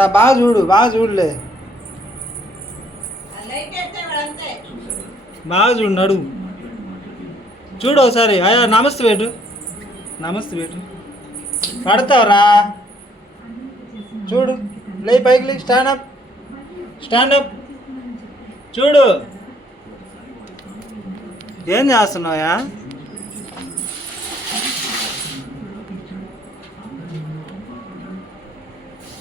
నా బాగా చూడు, బాగా చూడలే, బాగా చూడు, నడు చూడు ఒకసారి. అయ్యా నమస్తే బేటు, నమస్తే బేటు. పడతావురా, చూడు, లే పైకి లే, స్టాండప్, స్టాండప్, చూడు. ఏం చేస్తున్నావా?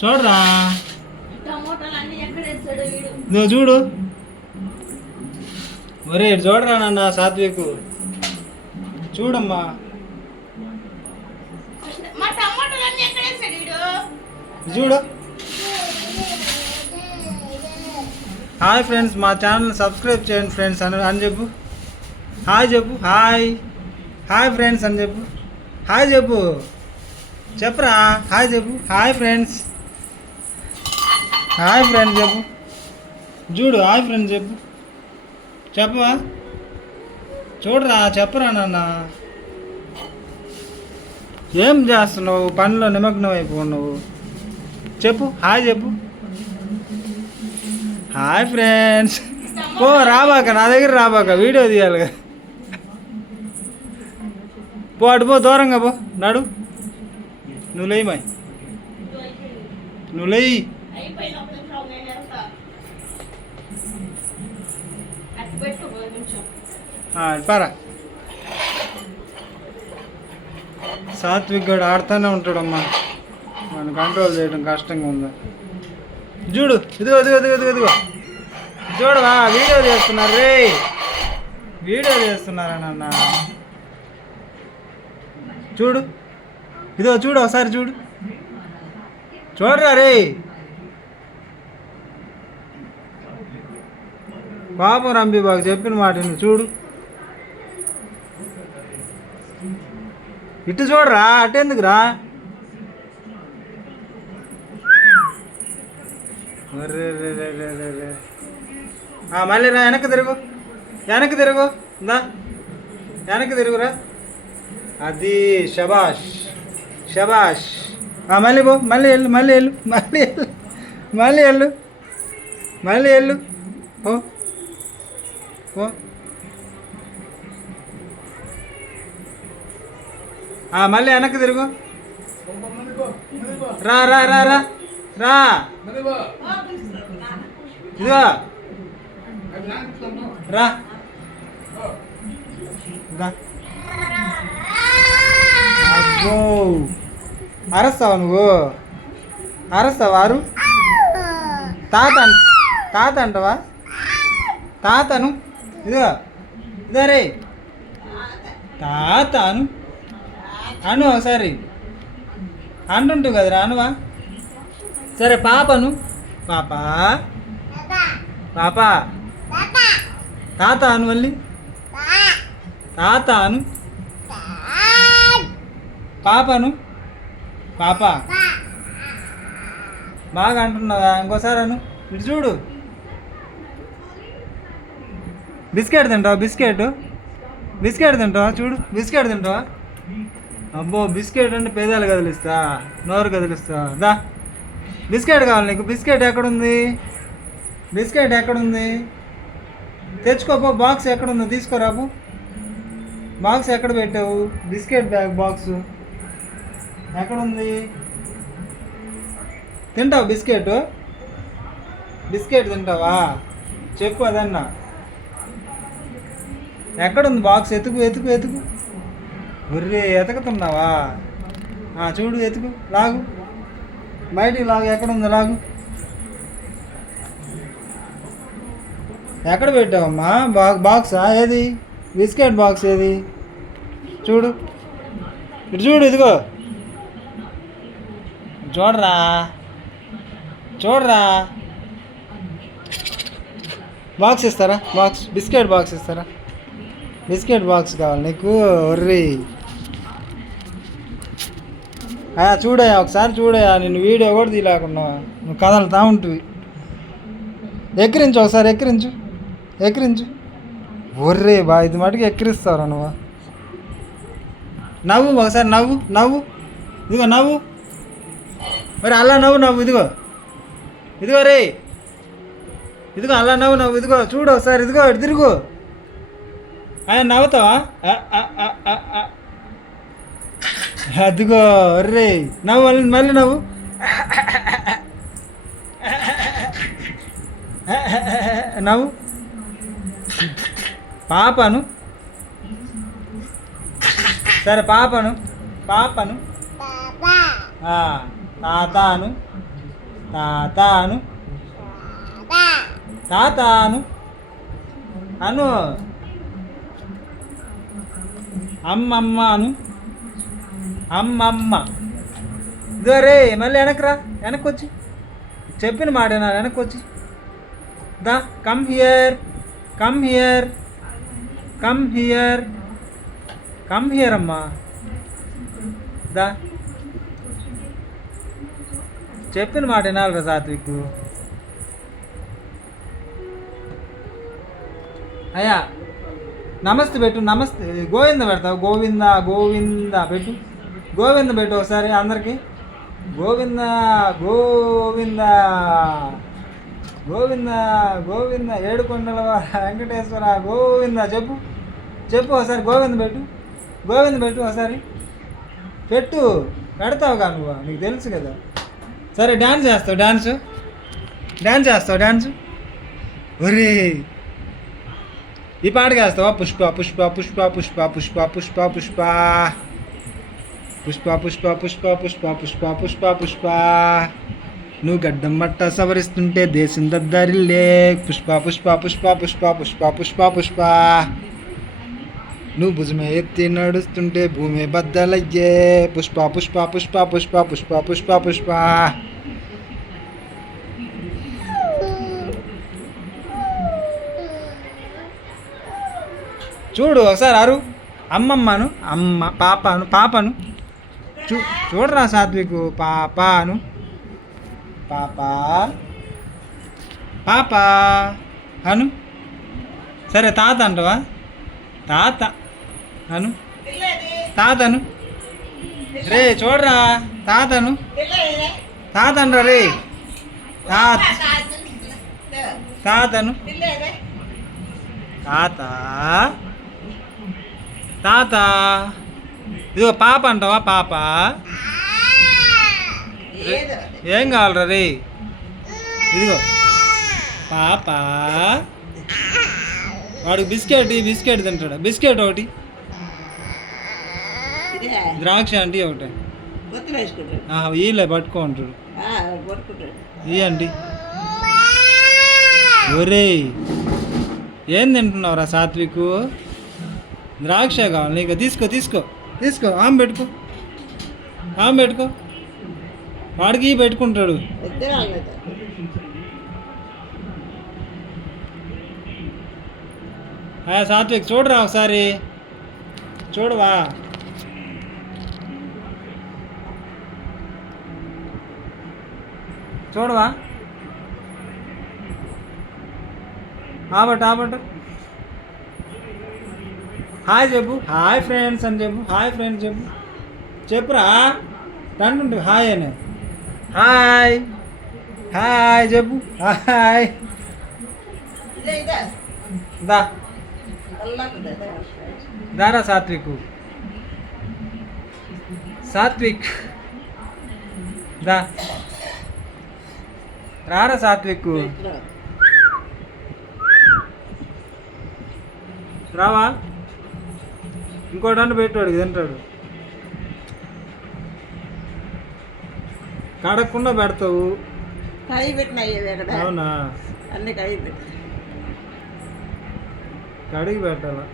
చూడరా, నువ్వు చూడు. ఒరే చూడరా నాన్న సాత్విక్, చూడమ్మా. చూడు. హాయ్ ఫ్రెండ్స్, మా ఛానల్ సబ్స్క్రైబ్ చేయండి ఫ్రెండ్స్ అని చెప్పు. హాయ్ చెప్పు, హాయ్, హాయ్ ఫ్రెండ్స్ అని చెప్పు. హాయ్ చెప్పు, చెప్పరా, హాయ్ చెప్పు. హాయ్ ఫ్రెండ్స్, హాయ్ ఫ్రెండ్స్ చెప్పు. చూడు, హాయ్ ఫ్రెండ్స్ చెప్పు. చెప్పవా? చూడరా, చెప్పరా నాన్న. ఏం చేస్తున్నావు? పనిలో నిమగ్నం అయిపోతున్నావు. చెప్పు, హాయ్ చెప్పు. Hi friends. ఓ రాబాక, నా దగ్గర రాబాక, వీడియో తీయాలిగా. పో అటు పో, దూరంగా పో, నడు. నువ్వు లేయి మాయ్, నువ్వు లేయి. పారా. సాత్విక్ గడు ఆడుతూనే ఉంటాడమ్మా, మనం కంట్రోల్ చేయడం కష్టంగా ఉందా. చూడు, ఇదిగో ఇదిగో ఇదిగో ఇదిగో ఇదిగో, చూడవా, వీడియో చేస్తున్నారు రే, వీడియో చేస్తున్నారా నాన్న. చూడు, ఇదిగో చూడు, ఒకసారి చూడు, చూడరా రే. పాపం రంబి బాగా చెప్పిన మాట నువ్వు చూడు. ఇటు చూడరా, అటెందుకురా. మళ్ళీ రా, వెనక్కి తిరుగు, వెనక్కి తిరుగు, దా వెనక్కి తిరుగురా. అది శబాష్, శబాష్. మళ్ళీ పో, మళ్ళీ వెళ్ళు, మళ్ళీ వెళ్ళు, మళ్ళీ వెళ్ళు, మళ్ళీ వెళ్ళు, మళ్ళీ వెళ్ళు, పో పో. మళ్ళీ వెనక్కి తిరుగు, రా రా రా రా రా. ఇదిగో రా, అబ్బో అరస్తావా నువ్వు? అరస్తావా? అరు తాత, తాత అంటావా? తాతను, ఇదిగో ఇదో రే, తాత అను, అను ఒకసారి అంటుంటావు కదరా, అనువా. సరే పాపను, పాప, పాప, తాత అను, మళ్ళీ తాత అను. పాపను, పాప, బాగా అంటున్నావా? ఇంకోసారి అను. ఇటు చూడు. బిస్కెట్ తింటావా? బిస్కెట్, బిస్కెట్ తింటావా? చూడు, బిస్కెట్ తింటావా? అబ్బో, బిస్కెట్ అంటే పేదాలు కదిలిస్తా, నోరు కదిలిస్తా. దా, బిస్కెట్ కావాలి నీకు. బిస్కెట్ ఎక్కడుంది? బిస్కెట్ ఎక్కడుంది? తెచ్చుకోపో. బాక్స్ ఎక్కడుందో తీసుకోరాబు. బాక్స్ ఎక్కడ పెట్టావు? బిస్కెట్ బ్యాగ్ బాక్స్ ఎక్కడుంది? తింటావు బిస్కెట్? బిస్కెట్ తింటావా? చెప్పు అదన్నా. ఎక్కడుంది బాక్స్? ఎతుకు ఎతుకు ఎతుకు. ఒర్రే, ఎతకుతున్నావా? చూడు, ఎతుకు, లాగు, బయటికి లాగు. ఎక్కడుంది? లాగు. ఎక్కడ పెట్టావమ్మా బాక్సా? ఏది బిస్కెట్ బాక్స్ ఏది? చూడు, ఇటు చూడు, ఇదిగో చూడరా, చూడరా. బాక్స్ ఇస్తారా? బాక్స్, బిస్కెట్ బాక్స్ ఇస్తారా? బిస్కెట్ బాక్స్ కావాలి నీకు? ఒర్రి, చూడయా ఒకసారి, చూడయా. నేను వీడియో కూడా తీయలేకున్నా, నువ్వు కదలుతా ఉంటుంది. ఎక్కిరించు ఒకసారి, ఎక్కిరించు, ఎక్కిరించు. ఒర్రే బా, ఇది మటుకు ఎక్కిరిస్తావురా నువ్వు. నవ్వు ఒకసారి, నవ్వు, నవ్వు, ఇదిగో నవ్వు. మరి అలా నవ్వు, నవ్వు, ఇదిగో ఇదిగో రే, ఇదిగో అలా నవ్వు నవ్వు, ఇదిగో చూడు ఒకసారి, ఇదిగో ఇటు తిరుగు. ఆయన నవ్వుతావా? అదిగో రే, నవ్వు మళ్ళీ మళ్ళీ నవ్వు. నవ్వు. పాపను, సరే పాపను, పాపను, తాతాను, తాతాను, తాతాను అను, అమ్మమ్మను, అమ్మమ్మ. ఇదో రే, మళ్ళీ వెనక్రా, వెనక్కి వచ్చి చెప్పిన మాట నా వెనక్కి వచ్చి. దా, come here, come here, come here, come here అమ్మా. దా, చెప్పిన మాట వినాలిరా సాత్విక్. అయ్యా నమస్తే పెట్టు, నమస్తే గోవింద పెడతావు, గోవింద గోవింద పెట్టు, గోవింద పెట్టు ఒకసారి అందరికీ. గోవింద గోవింద గోవింద గోవింద, ఏడుకొండల వెంకటేశ్వర గోవింద చెప్పు, చెప్పు ఒకసారి. గోవింద పెట్టు, గోవింద పెట్టు ఒకసారి, పెట్టు. పెడతావుగా నువ్వు, నీకు తెలుసు కదా. సరే డ్యాన్స్ చేస్తావు, డ్యాన్స్ డ్యాన్స్ చేస్తావు, డ్యాన్స్. ఒరే ఈ పాటకి వేస్తావా? పుష్ప పుష్ప పుష్ప పుష్ప పుష్ప పుష్ప పుష్ప పుష్ప పుష్ప పుష్ప పుష్ప పుష్ప పుష్ప పుష్ప. నువ్వు గడ్డం మట్ట సవరిస్తుంటే దేశం దద్దరిల్లే. పుష్ప పుష్ప పుష్ప పుష్ప పుష్ప పుష్ప పుష్ప. నువ్వు భుజమే ఎత్తి నడుస్తుంటే భూమి బద్దలయ్యే. పుష్ప పుష్ప పుష్ప పుష్ప పుష్ప పుష్ప పుష్ప. చూడు ఒకసారి అరు, అమ్మమ్మను, అమ్మ పాపను, పాపను చూడరా సాత్విక్. పాపాను, పాప పాప అను. సరే తాత అంటవా? తాత అను, తాతను. రే చూడరా తాతను, తాత అనరా రే, తాతను, తాత తాత. ఇదిగో పాప అంటావా? పాప ఏం కావాలరా రే? ఇదిగో పాప. వాడికి బిస్కెట్, బిస్కెట్ తింటాడు. బిస్కెట్ ఒకటి, ద్రాక్ష అంటే ఒకటి వీళ్ళే పట్టుకో ఉంటాడు. ఇవ్వండి. ఒరే ఏం తింటున్నావురా సాత్విక్? ద్రాక్ష కావాలి నీకు? తీసుకో తీసుకో తీసుకో. ఆమె పెట్టుకో, ఆమె పెట్టుకో. వాడికి పెట్టుకుంటాడు. సాత్విక్ చూడరా ఒకసారి, చూడవా? చూడవా? ఆబట్టు ఆబట్టు. హాయ్ చెప్పు, హాయ్ ఫ్రెండ్స్ అని చెప్పు. హాయ్ ఫ్రెండ్స్ చెప్పు, చెప్పురా. రండి హాయ్ అని. హాయ్ హాయ్ చెప్పు. హాయ్ దా, దారా సాత్విక్. సాత్విక్ దా, రారా సాత్విక్. రావా? ఇంకోటి పెట్టాడు తింటాడు. కడగకుండా పెడతావు. కడిగి పెట్టినాయి. అవునా? అన్నీ కడిగి పెట్టి, కడిగి పెట్టాలా?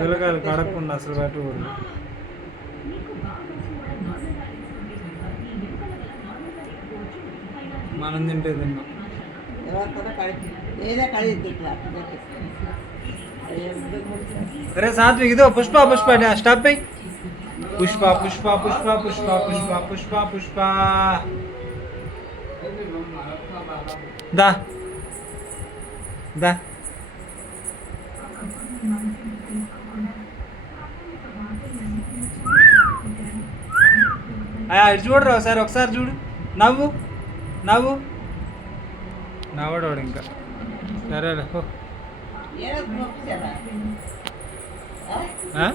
పిల్లకాయలు కడగకుండా అసలు పెట్టకూడదు. మనం తింటే తిన్నాం. అరే సాత్విక్ ఇదో పుష్ప పుష్ప స్టాప్ అయ్యి. పుష్ప పుష్ప పుష్ప పుష్ప పుష్ప పుష్ప పుష్ప. దా దా. ఇటు చూడరా ఒకసారి, ఒకసారి చూడు. నవ్వు నవ్వు నవ్వడోడు ఇంకా సరేలే పో. ఏదో నొప్పించారా? ఆ?